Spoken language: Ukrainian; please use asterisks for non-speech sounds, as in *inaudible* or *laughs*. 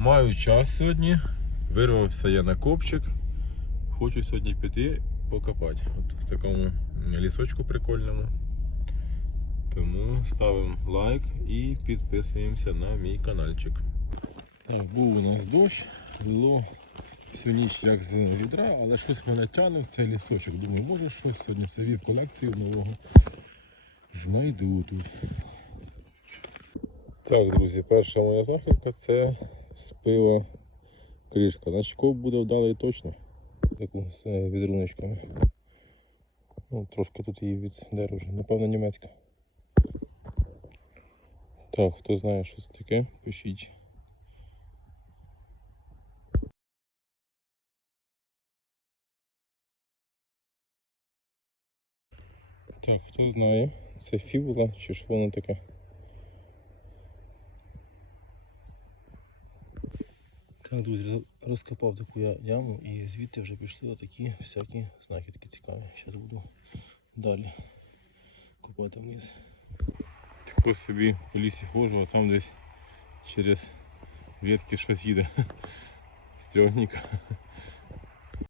Маю час сьогодні. Вирвався я на копчик. Хочу сьогодні піти покопати. От в такому лісочку прикольному. Тому ставимо лайк і підписуємося на мій каналчик. Так, був у нас дощ, лило всю ніч як з відра, але щось мене тягне в цей лісочок. Думаю, може щось сьогодні собі в колекцію нового знайду тут. Так, друзі, перша моя знахідка це з пива кришка. Значить коп буде вдалий точно. Таку з е, візеруночками. Ну, трошки тут її віддеру вже, напевно, німецька. Так, хто знає, що це таке, пишіть. Так, хто знає, це фібула чи що воно таке? Так, друзі, розкопав таку яму і звідти вже пішли такі всякі знахідки цікаві. Зараз буду далі копати вниз. Тако собі по лісі ходжу, а там десь через ветки щось їде. *laughs* Стрьомненько.